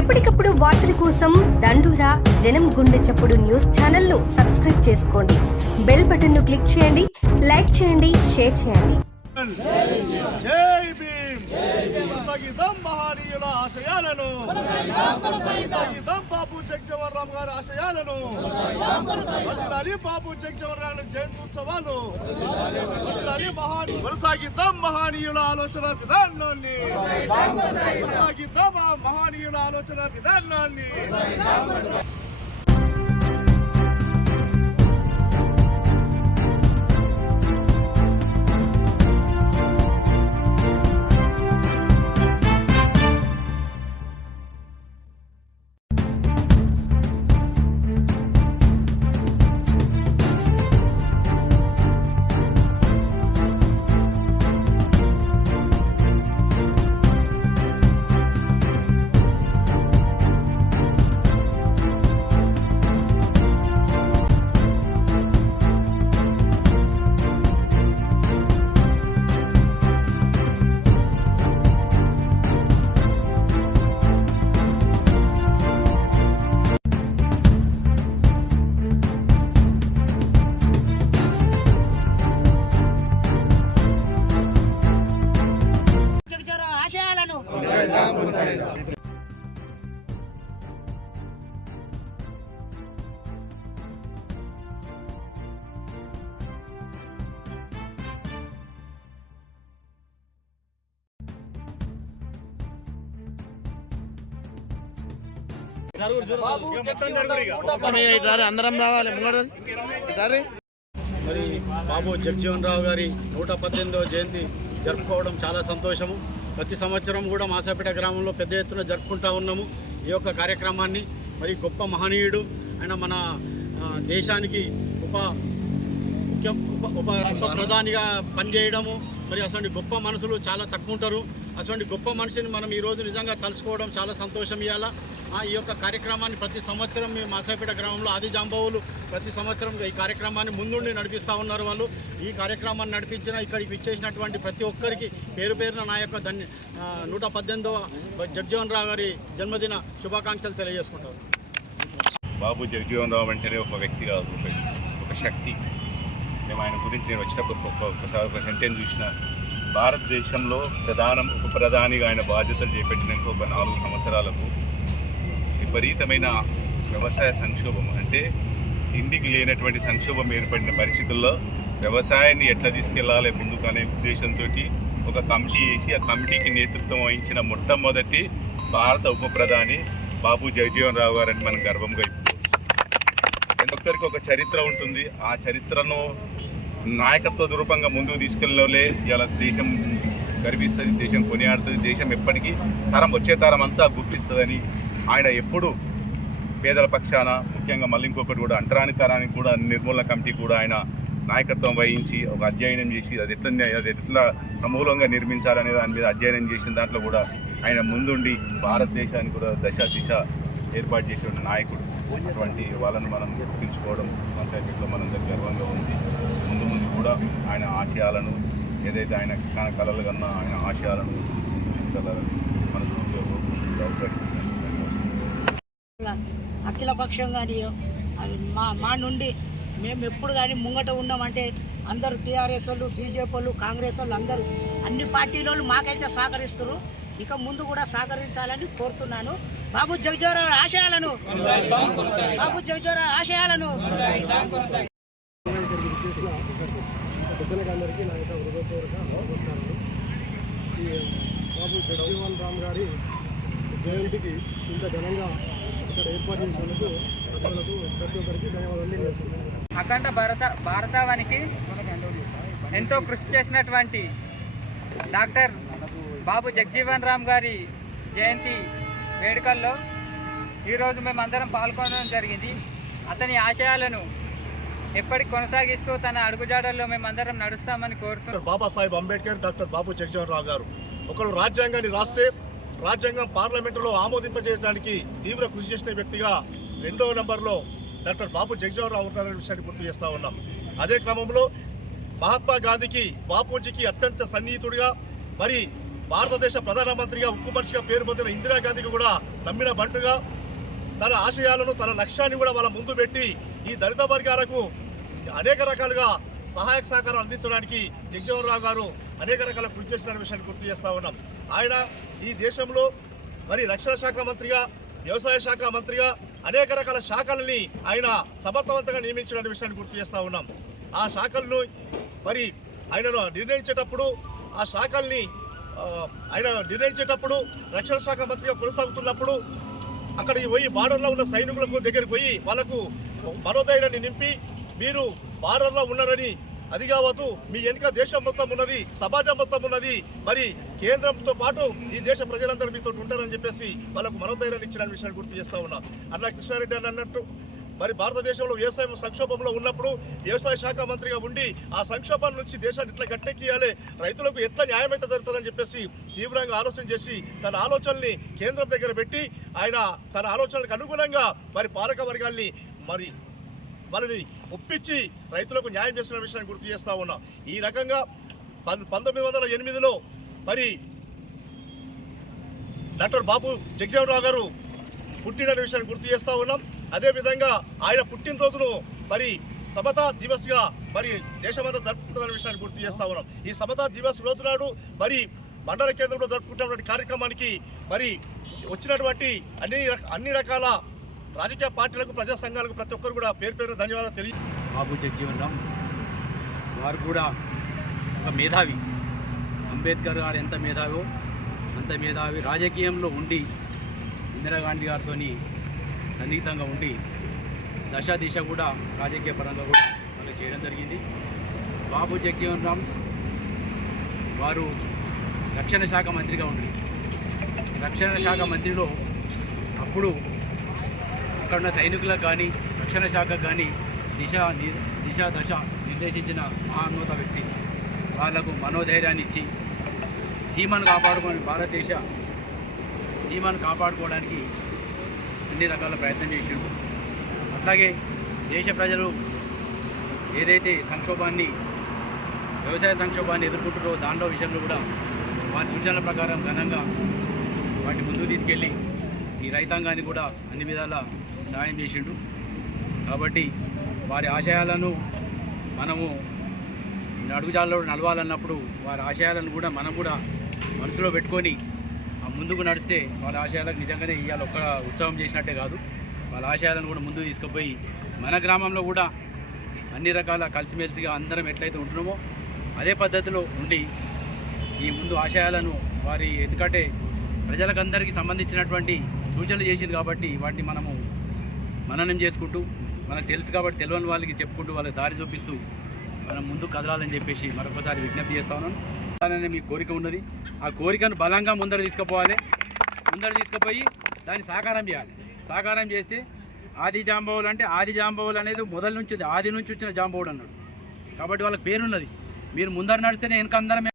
ఎప్పటికప్పుడు వార్తల కోసం దండూరా జనం గుండె చప్పుడు న్యూస్ ఛానల్ ను సబ్స్క్రైబ్ చేసుకోండి. బెల్ బటన్ ను క్లిక్ చేయండి, లైక్ చేయండి, షేర్ చేయండి. జై భీమ్. కొనసాగిద్దాం మహనీయుల ఆశయాలను, కొనసాగిద్దాం బాబు జగజీవన్ రామ్ గారి ఆశయాలను. వర్ధిల్లాలి బాబు జగజీవన్ రామ్ జయంతి ఉత్సవాలు. కొనసాగిద్దాం మహనీయుల ఆలోచన విధానాన్ని, కొనసాగిద్దాం మహనీయుల ఆలోచన విధానాన్ని. అందరం రావాలి. మరి బాబు జగజీవన్ రావు గారి 118వ జయంతి జరుపుకోవడం చాలా సంతోషము. ప్రతి సంవత్సరం కూడా మాసాపేట గ్రామంలో పెద్ద ఎత్తున జరుపుకుంటూ ఉన్నాము ఈ యొక్క కార్యక్రమాన్ని. మరి గొప్ప మహనీయుడు ఆయన, మన దేశానికి ఉప ప్రధానిగా పనిచేయడము. మరి అటువంటి గొప్ప మనుషులు చాలా తక్కువ ఉంటారు. అటువంటి గొప్ప మనిషిని మనం ఈరోజు నిజంగా తలుసుకోవడం చాలా సంతోషం. ఇవాళ ఈ యొక్క కార్యక్రమాన్ని ప్రతి సంవత్సరం మీ మాసాపేట గ్రామంలో ఆది జాంబవులు ప్రతి సంవత్సరం ఈ కార్యక్రమాన్ని ముందుండి నడిపిస్తూ ఉన్నారు. వాళ్ళు ఈ కార్యక్రమాన్ని నడిపించిన ఇక్కడికి ఇచ్చేసినటువంటి ప్రతి ఒక్కరికి పేరు పేరున నా యొక్క 118వ జగజీవన్ రావు గారి జన్మదిన శుభాకాంక్షలు తెలియజేసుకుంటారు. బాబు జగజీవన్ రావు అంటేనే ఒక వ్యక్తి కాదు, ఒక శక్తి. మేము ఆయన గురించి నేను వచ్చినప్పుడు ఒకసారి ఒక సెంటెన్స్ చూసిన. భారతదేశంలో ఉప ప్రధానిగా ఆయన బాధ్యతలు చేపట్టినాక ఒక 4 సంవత్సరాలకు విపరీతమైన వ్యవసాయ సంక్షోభం, అంటే ఇంటికి లేనటువంటి సంక్షోభం ఏర్పడిన పరిస్థితుల్లో వ్యవసాయాన్ని ఎట్లా తీసుకెళ్లాలి ముందుకు అనే ఉద్దేశంతో ఒక కమిటీ వేసి ఆ కమిటీకి నేతృత్వం వహించిన మొట్టమొదటి భారత ఉప ప్రధాని బాబు జగజీవన్ రావు గారని మనం గర్వంగా చెప్పుకోవచ్చు. ఒక్కరికి ఒక చరిత్ర ఉంటుంది. ఆ చరిత్రను నాయకత్వ రూపంగా ముందుకు తీసుకెళ్ళలే ఇలా దేశం గర్విస్తుంది, దేశం కొనియాడుతుంది, దేశం ఎప్పటికీ వచ్చే తరం అంతా గుర్తిస్తుందని ఆయన ఎప్పుడు పేదల పక్షాన, ముఖ్యంగా మళ్ళీ ఇంకొకటి కూడా అంటరాని తరానికి కూడా నిర్మూలన కమిటీ కూడా ఆయన నాయకత్వం వహించి ఒక అధ్యయనం చేసి అది ఎట్లా సమూలంగా నిర్మించాలనే దాని మీద అధ్యయనం చేసిన దాంట్లో కూడా ఆయన ముందుండి భారతదేశానికి కూడా దిశ ఏర్పాటు చేసే నాయకుడు. అటువంటి వాళ్ళను మనం గుర్తించుకోవడం పంచాయతీలో మనందరూ గర్వంగా ఉంది. ముందు కూడా ఆయన ఆశయాలను, ఏదైతే ఆయన కళలు కన్నా ఆయన ఆశయాలను తీసుకెళ్లాలని మనసు అఖిల పక్షం కానీ మా నుండి మేము ఎప్పుడు కానీ ముంగట ఉన్నామంటే అందరూ టీఆర్ఎస్ వాళ్ళు, బీజేపీ వాళ్ళు, కాంగ్రెస్ వాళ్ళు అందరూ అన్ని పార్టీల వాళ్ళు మాకైతే సహకరిస్తారు. ఇక ముందు కూడా సహకరించాలని కోరుతున్నాను. బాబు జగజీవన్ రావు ఆశయాలను, బాబు జగజీవన్ రావు ఆశయాలను అందరికీ నా యొక్క హృదయపూర్వక నమస్కారాలు. ఈ బాబు జగజీవన్ రామ్ గారి జయంతికి ఇంత ఘనంగా ఇక్కడ ఏర్పాటు చేసినందుకు ప్రజలకు ప్రతి ఒక్కరికి ధన్యవాదాలు తెలియజేస్తున్నాను. అఖండ భారతావనికి ఎంతో కృషి చేసినటువంటి డాక్టర్ బాబు జగజీవన్ రామ్ గారి జయంతి వేడుకల్లో ఈరోజు మేమందరం పాల్గొనడం జరిగింది. అతని ఆశయాలను ఎప్పటికి కొనసాగిస్తూ తన అడుగుజాడల్లో మేమందరం నడుస్తామని కోరుతున్నాం. బాబాసాహెబ్ అంబేద్కర్, డాక్టర్ బాబు జగజీవన్ రావు గారు ఒకరు రాజ్యాంగాన్ని రాస్తే రాజ్యాంగం పార్లమెంటులో ఆమోదింపజేయడానికి తీవ్ర కృషి చేసిన వ్యక్తిగా 2వ నంబర్లో డాక్టర్ బాబు జగజీవన్ రావు గారి విషయాన్ని గుర్తు చేస్తూ ఉన్నాం. అదే క్రమంలో మహాత్మా గాంధీకి, బాపూజీకి అత్యంత సన్నిహితుడిగా, మరి భారతదేశ ప్రధానమంత్రిగా ఉక్కు మనిషిగా పేరు పొందిన ఇందిరాగాంధీకి కూడా నమ్మిన బంటుగా తన ఆశయాలను తన లక్ష్యాన్ని కూడా వాళ్ళ ముందు పెట్టి ఈ దళిత వర్గాలకు అనేక రకాలుగా సహాయక సహకారం అందించడానికి జగజీవన్ రావు గారు అనేక రకాల కృషి చేసిన విషయాన్ని గుర్తు చేస్తూ ఉన్నాం. ఆయన ఈ దేశంలో మరి రక్షణ శాఖ మంత్రిగా, వ్యవసాయ శాఖ మంత్రిగా అనేక రకాల శాఖలని ఆయన సమర్థవంతంగా నియమించిన విషయాన్ని గుర్తు చేస్తూ ఉన్నాం. ఆ శాఖలను మరి ఆయనను నిర్ణయించేటప్పుడు ఆ శాఖల్ని ఆయన నిర్ణయించేటప్పుడు రక్షణ శాఖ మంత్రిగా కొనసాగుతున్నప్పుడు అక్కడికి పోయి బార్డర్లో ఉన్న సైనికులకు దగ్గరికి పోయి వాళ్ళకు మనోధైర్యాన్ని నింపి మీరు బార్డర్లో ఉన్నారని అది కావద్దు, మీ వెనుక దేశం మొత్తం ఉన్నది, సమాజం మొత్తం ఉన్నది, మరి కేంద్రంతో పాటు ఈ దేశ ప్రజలందరూ మీతో ఉంటారని చెప్పేసి వాళ్ళకు మనోధైర్యాన్ని ఇచ్చిన విషయాన్ని గుర్తు చేస్తూ ఉన్నాం. అట్లా కృష్ణారెడ్డి అని అన్నట్టు మరి భారతదేశంలో వ్యవసాయం సంక్షోభంలో ఉన్నప్పుడు వ్యవసాయ శాఖ మంత్రిగా ఉండి ఆ సంక్షోభం నుంచి దేశాన్ని ఎట్లా గట్టెక్కియాలి, రైతులకు ఎట్లా న్యాయం అయితే జరుగుతుందని చెప్పేసి తీవ్రంగా ఆలోచన చేసి తన ఆలోచనల్ని కేంద్రం దగ్గర పెట్టి ఆయన తన ఆలోచనలకు అనుగుణంగా మరి పాలక వర్గాల్ని మరి వాళ్ళని ఒప్పించి రైతులకు న్యాయం చేసిన విషయాన్ని గుర్తు చేస్తూ ఉన్నాం. ఈ రకంగా 1908లో మరి డాక్టర్ బాబు జగజీవన్ రావు గారు పుట్టిన విషయాన్ని గుర్తు చేస్తూ ఉన్నాం. అదేవిధంగా ఆయన పుట్టినరోజును మరి సమతా దివస్గా మరి దేశమంతా జరుపుకుంటున్న విషయాన్ని గుర్తు చేస్తూ ఉన్నాం. ఈ సమతా దివస్ రోజు నాడు మరి మండల కేంద్రంలో జరుపుకుంటున్నటువంటి కార్యక్రమానికి మరి వచ్చినటువంటి అన్ని రకాల రాజకీయ పార్టీలకు, ప్రజా సంఘాలకు ప్రతి ఒక్కరు కూడా పేరు పేరు ధన్యవాదాలు తెలియ. బాబు జగజీవన్ రామ్ వారు కూడా ఒక మేధావి. అంబేద్కర్ గారు ఎంత మేధావో అంత మేధావి. రాజకీయంలో ఉండి ఇందిరాగాంధీ గారితో సన్నిహితంగా ఉండి దిశ కూడా రాజకీయ పరంగా కూడా వాళ్ళు చేయడం జరిగింది. బాబు జగజీవన్ రామ్ వారు రక్షణ శాఖ మంత్రిగా ఉండి రక్షణ శాఖ మంత్రిలో అప్పుడు అక్కడ ఉన్న సైనికులకు కానీ రక్షణ శాఖకు కానీ దశ నిర్దేశించిన మహాన్నత వ్యక్తి. వాళ్లకు మనోధైర్యాన్ని ఇచ్చి సీమను భారతదేశ సీమను కాపాడుకోవడానికి అన్ని రకాల ప్రయత్నం చేసిండు. అట్లాగే దేశ ప్రజలు ఏదైతే వ్యవసాయ సంక్షోభాన్ని ఎదుర్కొంటారో దాంట్లో విషయంలో కూడా వారి సూచనల ప్రకారం ఘనంగా వాటి ముందుకు తీసుకెళ్ళి ఈ రైతాంగాన్ని కూడా అన్ని విధాలా సహాయం చేసిండు. కాబట్టి వారి ఆశయాలను మనము అడుగుజాలలో నడవాలన్నప్పుడు వారి ఆశయాలను కూడా మనం కూడా మనసులో పెట్టుకొని ముందుకు నడిస్తే వాళ్ళ ఆశయాలకు నిజంగానే ఇవాళ ఒక్క ఉత్సవం చేసినట్టే కాదు, వాళ్ళ ఆశయాలను కూడా ముందుకు తీసుకుపోయి మన గ్రామంలో కూడా అన్ని రకాల కలిసిమెలిసిగా అందరం ఎట్లయితే ఉంటున్నామో అదే పద్ధతిలో ఉండి ఈ ముందు ఆశయాలను వారి ఎందుకంటే ప్రజలకందరికీ సంబంధించినటువంటి సూచనలు చేసింది కాబట్టి వాటిని మనము మననం చేసుకుంటూ మనకు తెలుసు కాబట్టి తెలియని వాళ్ళకి చెప్పుకుంటూ వాళ్ళకి దారి చూపిస్తూ మనం ముందుకు కదలాలని చెప్పేసి మరొకసారి విజ్ఞప్తి చేస్తా ఉన్నాను. అలానే మీ కోరిక ఉన్నది, ఆ కోరికను బలంగా ముందర తీసుకుపోవాలి. ముందర తీసుకుపోయి దాన్ని సాకారం చేస్తే ఆది జాంబవులు అంటే ఆది జాంబవులు అనేది మొదలు నుంచి ఆది నుంచి వచ్చిన జాంబవుడు అన్నాడు. కాబట్టి వాళ్ళకి పేరున్నది. మీరు ముందర నడిస్తేనే వెనక అందరం